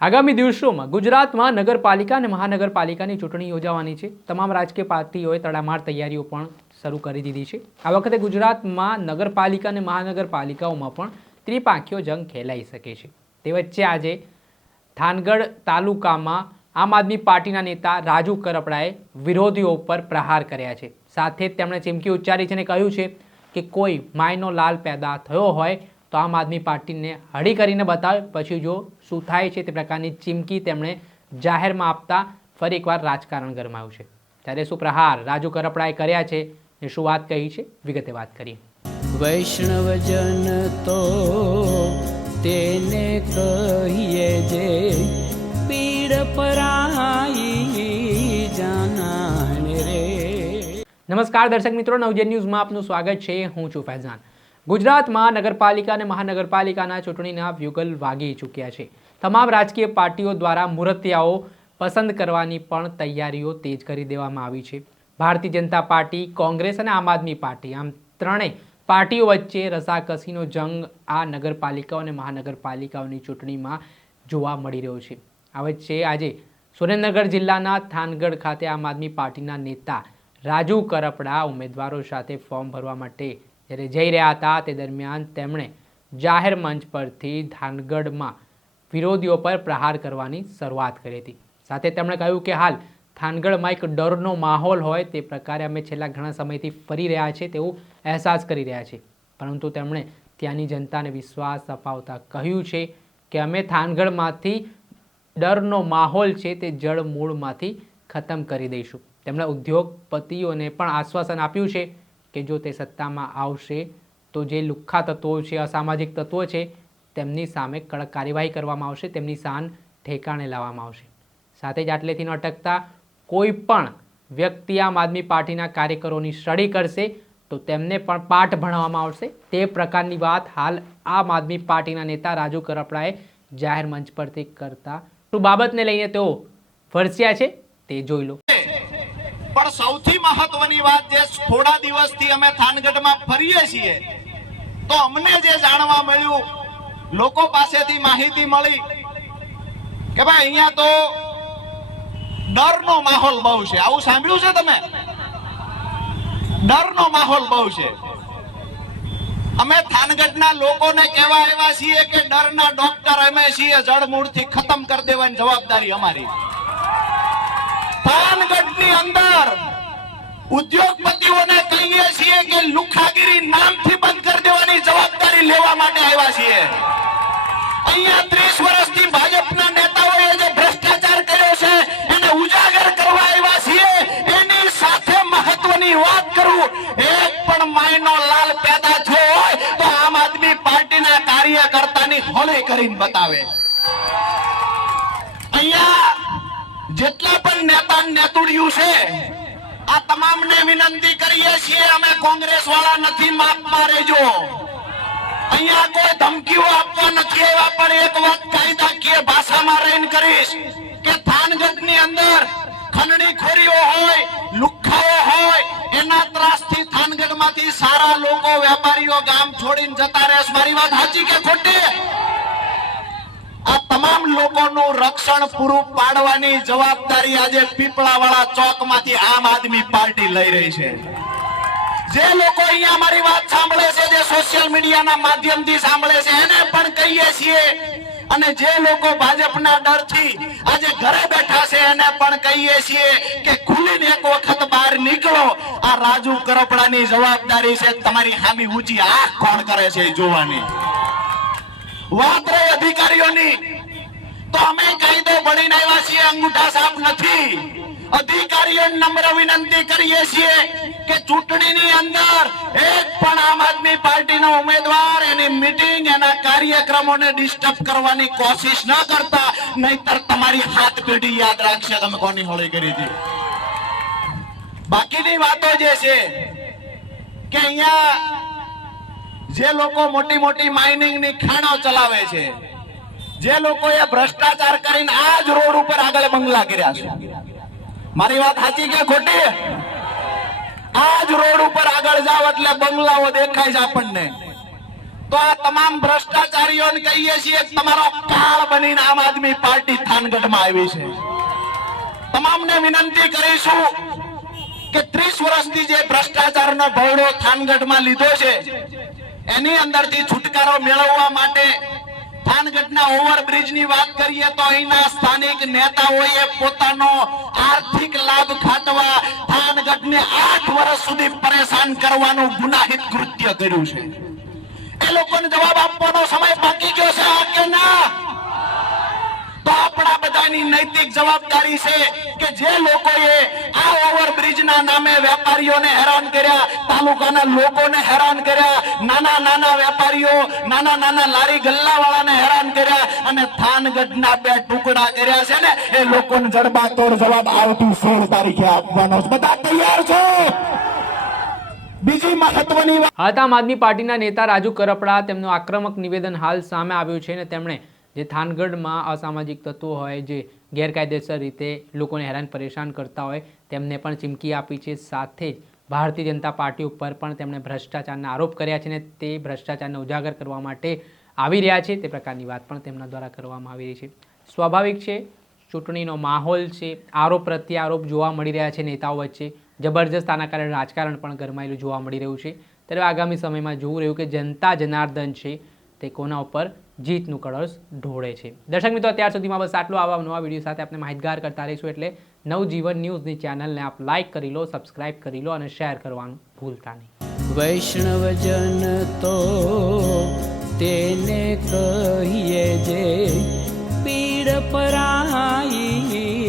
આગામી દિવસોમાં ગુજરાતમાં નગરપાલિકા અને મહાનગરપાલિકાની ચૂંટણી યોજાવાની છે। તમામ રાજકીય પાર્ટીઓએ તડામાર તૈયારીઓ પણ શરૂ કરી દીધી છે। આ વખતે ગુજરાતમાં નગરપાલિકા અને મહાનગરપાલિકાઓમાં પણ ત્રિપાંખીયો જંગ ખેલાઈ શકે છે। તે વચ્ચે આજે થાનગઢ તાલુકામાં આમ આદમી પાર્ટીના નેતા રાજુ કરપડાએ વિરોધીઓ પર પ્રહાર કર્યા છે। સાથે જ તેમણે ચીમકી ઉચ્ચારી છે અને કહ્યું છે કે કોઈ માયનો લાલ પેદા થયો હોય તો આમ આદમી પાર્ટીને હળી કરીને બતાવે, પછી જો શું થાય છે તે પ્રકારની ચીમકી તેમણે જાહેરમાં આપતા ફરી એકવાર રાજકારણ ગરમાયું છે। ત્યારે શું પ્રહાર રાજુ કરપડાએ કર્યા છે ને શું વાત કહી છે, વિગતે વાત કરીએ। વૈષ્ણવજન તો તેને કહીએ જે પીડ પરાઈ જાનાને રે। નમસ્કાર દર્શક મિત્રો, નવજેન ન્યૂઝમાં આપનું સ્વાગત છે। હું છું ફૈઝાન। ગુજરાતમાં નગરપાલિકા અને મહાનગરપાલિકાના ચૂંટણીના વ્યુગલ વાગી ચૂક્યા છે। તમામ રાજકીય પાર્ટીઓ દ્વારા મુહૂર્તિયાઓ પસંદ કરવાની પણ તૈયારીઓ તેજ કરી દેવામાં આવી છે। ભારતીય જનતા પાર્ટી, કોંગ્રેસ અને આમ આદમી પાર્ટી, આમ ત્રણેય પાર્ટીઓ વચ્ચે રસાકસીનો જંગ આ નગરપાલિકાઓ અને મહાનગરપાલિકાઓની ચૂંટણીમાં જોવા મળી રહ્યો છે। આ વચ્ચે આજે સુરેન્દ્રનગર જિલ્લાના થાનગઢ ખાતે આમ આદમી પાર્ટીના નેતા રાજુ કરપડા ઉમેદવારો સાથે ફોર્મ ભરવા માટે જ્યારે જઈ રહ્યા હતા તે દરમિયાન તેમણે જાહેર મંચ પરથી થાનગઢમાં વિરોધીઓ પર પ્રહાર કરવાની શરૂઆત કરી હતી। સાથે તેમણે કહ્યું કે હાલ થાનગઢમાં એક ડરનો માહોલ હોય તે પ્રકારે અમે છેલ્લા ઘણા સમયથી ફરી રહ્યા છે તેવું અહેસાસ કરી રહ્યા છે, પરંતુ તેમણે ત્યાંની જનતાને વિશ્વાસ અપાવતા કહ્યું છે કે અમે થાનગઢમાંથી ડરનો માહોલ છે તે જળ મૂળમાંથી ખતમ કરી દઈશું। તેમણે ઉદ્યોગપતિઓને પણ આશ્વાસન આપ્યું છે કે જો તે સત્તામાં આવશે તો જે લુખ્ખા તત્વો છે, અસામાજિક તત્વો છે, તેમની સામે કડક કાર્યવાહી કરવામાં આવશે, તેમની શાન ઠેકાણે લાવવામાં આવશે। સાથે જ આટલેથી ન અટકતા કોઈ પણ વ્યક્તિ આમ આદમી પાર્ટીના કાર્યકરોની સ્ટડી કરશે તો તેમને પણ પાઠ ભણાવવામાં આવશે। તે પ્રકારની વાત હાલ આમ આદમી પાર્ટીના નેતા રાજુ કરપડાએ જાહેર મંચ પરથી કરતા શું બાબતને લઈને તેઓ ફરસ્યા છે તે જોઈ લો। પણ સૌથી મહત્વની વાત, જે થોડા દિવસથી અમે થાનગઢમાં ફરીએ છીએ તો અમને જે જાણવા મળ્યું, લોકો પાસેથી માહિતી મળી કે ભાઈ અહીંયા તો ડરનો માહોલ બહુ છે। આવું સાંભળ્યું છે તમે? ડરનો માહોલ બહુ છે। અમે થાનગઢના લોકોને કહેવા આવ્યા છીએ કે ડરના ડોક્ટર અમે છીએ, જડમૂળથી ખતમ કરી દેવાની જવાબદારી અમારી। થાનગઢની અંદર ઉદ્યોગપતિઓને કહીએ છીએ કે લુખાગીરી નામથી બંધ કરી દેવાની જવાબદારી લેવા માટે આવ્યા છીએ। અહીંયા 30 વર્ષથી ભાજપના નેતાઓએ જે ભ્રષ્ટાચાર કર્યો છે એને ઉજાગર કરવા આવ્યા છીએ। એની સાથે મહત્વની વાત કરું, એક પણ માયનો લાલ પેદા થયો હોય તો આમ આદમી પાર્ટીના કાર્યકર્તાની હોળી કરીને બતાવે। અહીંયા જેટલા પણ નેતા નેતુડિયું છે આ તમામને વિનંતી કરીએ છીએ, અમે કોંગ્રેસ વાળા નથી, માપમાં રહેજો। અહીંયા કોઈ ધમકીઓ આપવા નથી આવ્યા, પણ એક વાત કાયદાકીય ભાષામાં રહીને કરીશ કે થાનગઢની અંદર ખંડણીખોરીઓ હોય, લુખ્ખાઓ હોય, એના ત્રાસથી થાનગઢમાંથી સારા લોકો, વેપારીઓ ગામ છોડીને જતા રહેશે। મારી વાત સાચી કે ખોટી? આ તમામ લોકોનું રક્ષણ પૂરું પાડવાની જવાબદારી આજે પીપળાવાળા ચોકમાંથી આમ આદમી પાર્ટી લઈ રહી છે। જે લોકો અહીંયા મારી વાત સાંભળે છે, જે સોશિયલ મીડિયાના માધ્યમથી સાંભળે છે, એને પણ કહીએ છીએ, અને જે લોકો ભાજપના ડરથી આજે ઘરે બેઠા છે એને પણ કહીએ છીએ કે ખુલીને એક વખત બહાર નીકળો। આ રાજુ કરપડાની જવાબદારી છે તમારી સામે ઊંચી આંખ કોણ કરે છે જોવાની। વાત રહી અધિકારીઓની, તો અમે કાયદો ભણીને આવ્યા છીએ, અંગૂઠા સાફ નથી। અધિકારીઓને નમ્ર વિનંતી કરીએ છીએ કે ચૂંટણીની અંદર એક પણ આમ આદમી પાર્ટીનો ઉમેદવાર એની મીટિંગ, એના કાર્યક્રમોને ડિસ્ટર્બ કરવાની કોશિશ ન કરતા, નહીતર તમારી હાથ પેઢી યાદ રાખશે તમે કોની હોળી કરી હતી। બાકીની વાતો જે છે કે અહીંયા જે લોકો મોટી મોટી માઇનિંગની ખાણો ચલાવે છે, જે લોકોએ ભ્રષ્ટાચાર કરીને આ જ રોડ ઉપર આગળ બંગલા કર્યા છે, મારી વાત સાચી કે ખોટી? આ જ રોડ ઉપર આગળ જાવ એટલે બંગલાઓ દેખાય છે આપણને। તો આ તમામ ભ્રષ્ટાચારીઓને કહીએ છીએ તમારો કાળ બનીને આમ આદમી પાર્ટી થાનગઢમાં આવી છે. તમામને વિનંતી કરીશું કે 30 વર્ષથી જે ભ્રષ્ટાચારનો ભોળો થાનગઢમાં લીધો છે એની અંદરથી છુટકારો મેળવવા માટે થાનગઢના ઓવરબ્રિજની વાત કરીએ તો અહીંના સ્થાનિક નેતાઓએ પોતાનો આર્થિક લાભ ખાટવા થાનગઢને 8 વર્ષ સુધી પરેશાન કરવાનું ગુનાહિત કૃત્ય કર્યું છે. એ લોકોને જવાબ આપવાનો સમય બાકી ગયો છે આ કે ના? તો આપણા બધાની નૈતિક જવાબદારી છે કે જે લોકોએ આ ઓવરબ્રિજના નામે વેપારીઓને હેરાન કર્યા, તાલુકાના લોકોને હેરાન કર્યા, નાના નાના વેપારીઓ, નાના નાના લારી ગલ્લાવાળાને હેરાન કર્યા અને થાનગઢના 2 ટુકડા કર્યા છે ને, એ લોકોને જડબાતોડ જવાબ આવતી 16 તારીખે આપવાનો છે. બધા તૈયાર છો? બીજી મહત્વની વાત, હાલ આમ આદમી પાર્ટીના નેતા રાજુ કરપડા તેમનું આક્રમક નિવેદન હાલ સામે આવ્યું છે અને તેમણે જે થાનગઢમાં અસામાજિક તત્વો હોય જે ગેરકાયદેસર રીતે લોકોને હેરાન પરેશાન કરતા હોય તેમને પણ ચીમકી આપી છે. સાથે જ ભારતીય જનતા પાર્ટી ઉપર પણ તેમણે ભ્રષ્ટાચારના આરોપ કર્યા છે અને તે ભ્રષ્ટાચારને ઉજાગર કરવા માટે આવી રહ્યા છે તે પ્રકારની વાત પણ તેમના દ્વારા કરવામાં આવી રહી છે. સ્વાભાવિક છે, ચૂંટણીનો માહોલ છે, આરોપ પ્રત્યે આરોપ જોવા મળી રહ્યા છે નેતાઓ વચ્ચે, જબરજસ્ત આના કારણે રાજકારણ પણ ગરમાયેલું જોવા મળી રહ્યું છે. ત્યારે આગામી સમયમાં જોવું રહ્યું કે જનતા જનાર્દન છે તે કોના ઉપર જીતનું કળશ ઢોળે છે. દર્શક મિત્રો, અત્યાર સુધીમાં બસ આટલું. આવા નવા વિડીયો સાથે આપણે માહિતગાર કરતા રહીશું, એટલે નવજીવન ન્યૂઝની ચેનલને આપ લાઇક કરી લો, સબસ્ક્રાઇબ કરી લો અને શેર કરવાનું ભૂલતા નહીં. વૈષ્ણવજન તો તેને કહીએ જે પીડ પરાઈ.